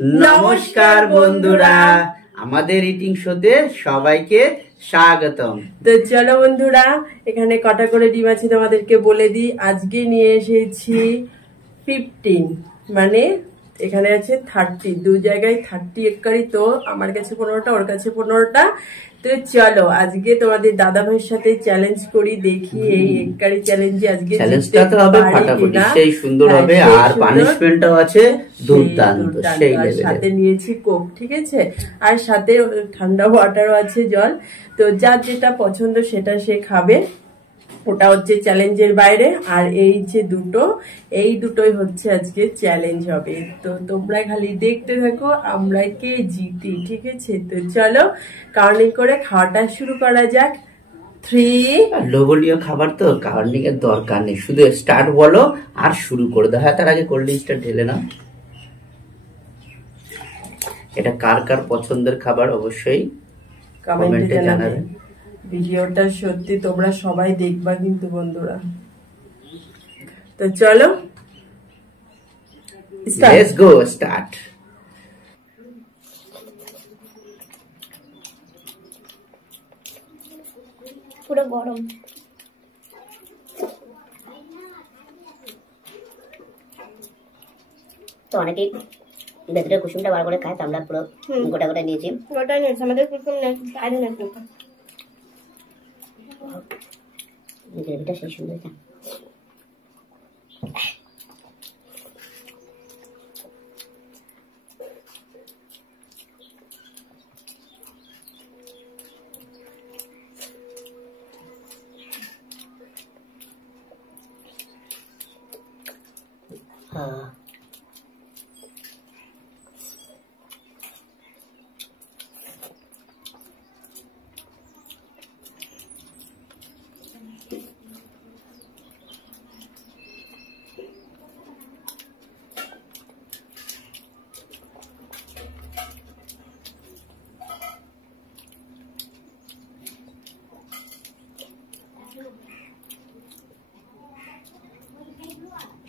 নমস্কার বন্ধুরা, আমাদের ইটিং শোতে সবাইকে স্বাগতম। তো চলো বন্ধুরা, এখানে কটা করে ডিম আছে তোমাদেরকে বলে দিই। আজকে নিয়ে এসেছি 15, মানে এখানে আছে 30, দু জায়গায় 30 এককারি। তো আমার কাছে 15টা, ওর কাছে 15টা। তো চলো আজকে তোমাদের দাদা ভাইয়ের সাথে চ্যালেঞ্জ করি, দেখি এই এককারি চ্যালেঞ্জে আজকে চ্যালেঞ্জটা তো হবে ফাটাফাটি, সেই সুন্দর হবে, আর পানিশমেন্টও আছে দুর্দান্ত সেই লেভেলে। সাথে নিয়েছি কোক, ঠিক আছে, আর সাথে ঠান্ডা ওয়াটারও আছে, জল। তো যার যেটা পছন্দ সেটা সে খাবে, ওটা হচ্ছে চ্যালেঞ্জের বাইরে। আর এই যে এই দুটোই হচ্ছে আজকে চ্যালেঞ্জ হবে। তো তোমরা খালি দেখতে থাকো আমরা কে জিতি, ঠিক আছে। তো চলো কাউন্টিং করে খাওয়াটা শুরু করা যাক। 3 লোভনীয় খাবার তো কাউন্টিং এর দরকার নেই, শুধু স্টার্ট বলো আর শুরু করে দাও। হ্যাঁ, তার আগে কোল্ড ড্রিঙ্কসটা ঢেলে নাও। এটা কার কার পছন্দের খাবার অবশ্যই কমেন্টে জানাবেন। ভিডিওটা সত্যি তোমরা সবাই দেখবা কিন্তু বন্ধুরা। তো চলো লেটস গো স্টার্ট। পুরো গরম। তো অনেকেই ভেতরে কুসুমটা বার করে খায়, তো আমরা পুরো গোটা গোটা নিয়েছি। গোটা নিয়েছি, আমাদের কুসুম নেই, বাইরে নেই। গ্রেভিটা সেই সুন্দর।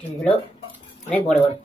এগুলো অনেক বড় বড়।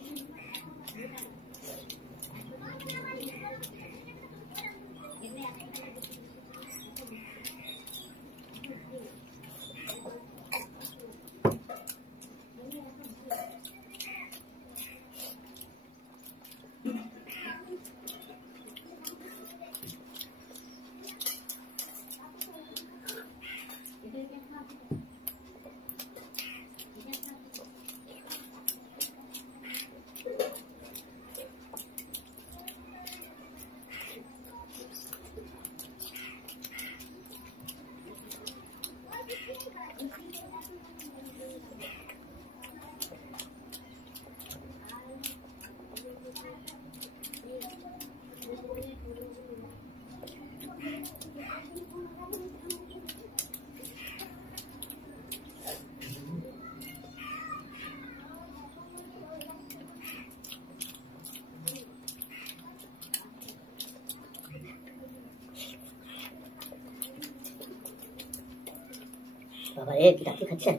বাবা রে, কি টাকি খাচ্ছেন?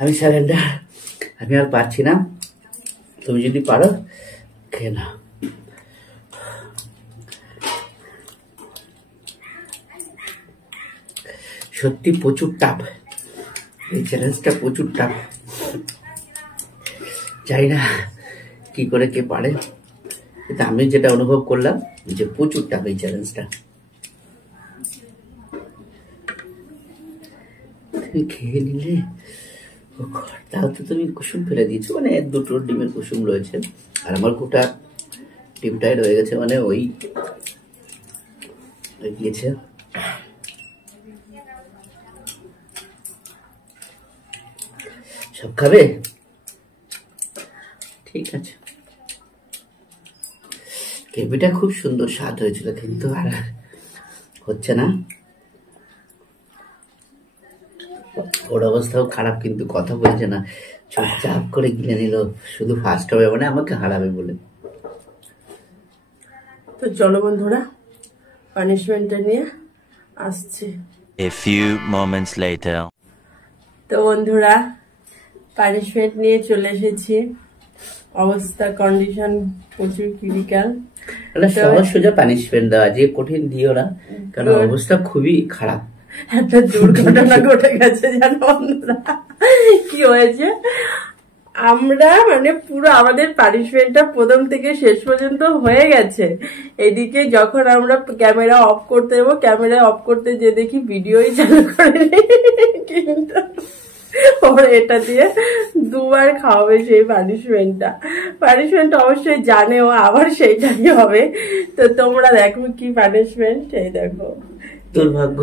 আমি সারেন্ডার, আমি আর পারছি না। তুমি যদি পারো খেয়ে নাও। সত্যি প্রচুর টাফ, এই চ্যালেঞ্জটা প্রচুর টাফ। জানি না কি করে কে পারে, কিন্তু আমি যেটা অনুভব করলাম যে প্রচুর টাফ এই চ্যালেঞ্জটা। তুমি খেয়ে নিলে, তাও তো তুমি কুসুম ফেলে দিয়েছো, মানে দুটো ডিমের কুসুম রয়েছে আর আমার গোটা ডিমটাই রয়ে গেছে, মানে ওই গিয়েছে। সব খাবে? ঠিক আছে। কেবিটা খুব সুন্দর স্বাদ হয়েছিল, কিন্তু আর হচ্ছে না। ওর অবস্থাও খারাপ, কিন্তু কথা বলছে না, চুপচাপ করে গিলে নিল, শুধু ফার্স্ট হবে মানে আমাকে হারাবে বলে। তো চলো বন্ধুরা, পানিশমেন্টটা নিয়ে আসছে। A few moments later. তো বন্ধুরা, পানিশমেন্ট নিয়ে চলে এসেছি। অবস্থা কন্ডিশন প্রচুর ক্রিটিক্যাল। সহজ সোজা পানিশমেন্ট দেওয়া, যে কঠিন দিও না, কারণ অবস্থা খুবই খারাপ। একটা দুর্ঘটনা ঘটে গেছে জানো বন্ধুরা। কি হয়েছে, আমরা মানে পুরো আমাদের পানিশমেন্টটা প্রথম থেকে শেষ পর্যন্ত হয়ে গেছে। এদিকে যখন আমরা ক্যামেরা অফ করতে যাবো, ক্যামেরা অফ করতে যে দেখি ভিডিওই চালু করে, কিন্তু ওর এটা দিয়ে দুবার খাওয়াবে সেই পানিশমেন্টটা অবশ্যই জানে ও, আবার সেইটাই হবে। তো তোমরা দেখো কি পানিশমেন্ট, এই দেখো। তোর ভাগ্য,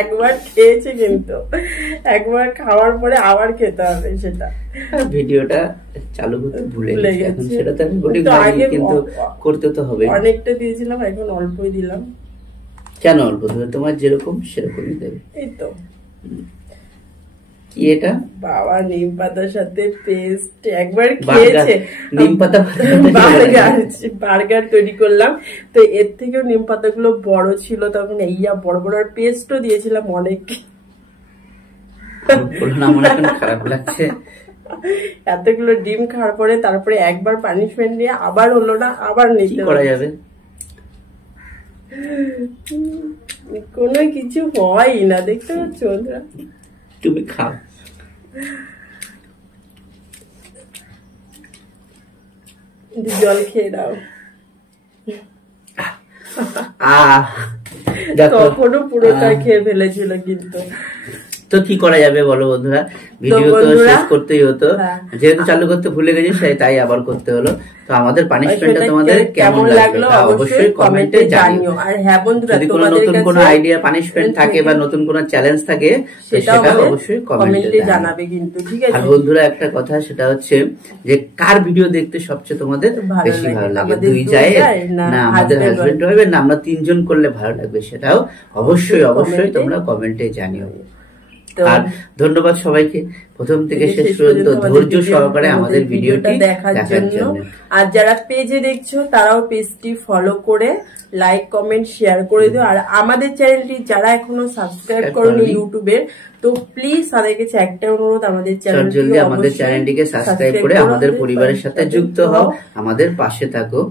একবার খেয়েছে, কিন্তু একবার খাওয়ার পরে আবার খেতে হবে সেটা। ভিডিওটা চালু করতে ভুলে গেছি, সেটা তো আমি কিন্তু করতে তো হবে। অনেকটা দিয়েছিলাম, এখন অল্পই দিলাম। কেন অল্প দেবে? তোমার যেরকম সেরকমই দেবে। এই তো। কি এটা? বাবা নিম পাতার সাথে পেস্ট একবার খেয়েছে। নিম পাতা বার্গার তৈরি করলাম, তো এর থেকেও নিম পাতাগুলো বড় ছিল, তখন এইয়া বড় বড়, আর পেস্টও দিয়েছিলাম অনেক। খারাপ লাগছে। এতগুলো ডিম খাওয়ার পরে তারপরে একবার পানিশমেন্ট নিয়ে আবার হলো না, আবার নিতে করা যাবে। কোনো কিছু হয় না, দেখতে পাচ্ছ বন্ধুরা। তুমি খাও। জল খেয়ে দাও। তখনও পুরোটা খেয়ে ফেলেছিল কিন্তু। তো কি করা যাবে বলো বন্ধুরা, ভিডিও তো শেষ করতেই হতো, যেহেতু চালু করতে ভুলে গেছি তাই আবার করতে হলো। তো আমাদের পানিশমেন্টটা তোমাদের কেমন লাগলো অবশ্যই কমেন্টে জানিও। আর হ্যাঁ বন্ধুরা, যদি কোনো নতুন কোনো আইডিয়া পানিশমেন্ট থাকে বা নতুন কোনো চ্যালেঞ্জ থাকে সেটা অবশ্যই কমেন্টে জানাবে কিন্তু, ঠিক আছে? আর বন্ধুরা একটা কথা, সেটা হচ্ছে যে কার ভিডিও দেখতে সবচেয়ে তোমাদের বেশি ভালো লাগে, দুই যায় না আমাদের হাজবেন্ড হবে না আমরা তিনজন করলে ভালো লাগবে, সেটাও অবশ্যই অবশ্যই তোমরা কমেন্টে জানিও। আর ধন্যবাদ সবাইকে প্রথম থেকে শেষ পর্যন্ত ধৈর্য সহকারে আমাদের ভিডিওটি দেখার জন্য। আর যারা পেজে দেখছো তারাও পেজটি ফলো করে লাইক কমেন্ট শেয়ার করে দিও। আর আমাদের চ্যানেলটি যারা এখনো সাবস্ক্রাইব করনি ইউটিউবে, তো প্লিজ তাদের কাছে একটা অনুরোধ, আমাদের চ্যানেলটিকে সাবস্ক্রাইব করে আমাদের পরিবারের সাথে যুক্ত হও, আমাদের পাশে থাকো।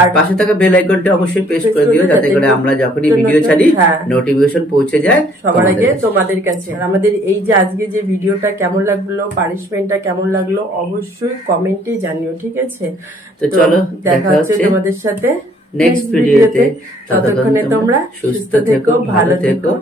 আর পাশে থাকা বেল আইকনটা অবশ্যই প্রেস করে দিও, যাতে করে আমরা যখনই ভিডিও ছাড়ি নোটিফিকেশন পৌঁছে যায় সবার আগে তোমাদের কাছে। আর আমাদের এই যে আজকে যে ভিডিওটা কেমন লাগলো, পানিশমেন্টটা কেমন লাগলো অবশ্যই কমেন্টে জানিও, ঠিক আছে? তো চলো দেখা হচ্ছে তোমাদের সাথে নেক্সট ভিডিওতে। ততক্ষণে তোমরা সুস্থ থেকো, ভালো থেকো।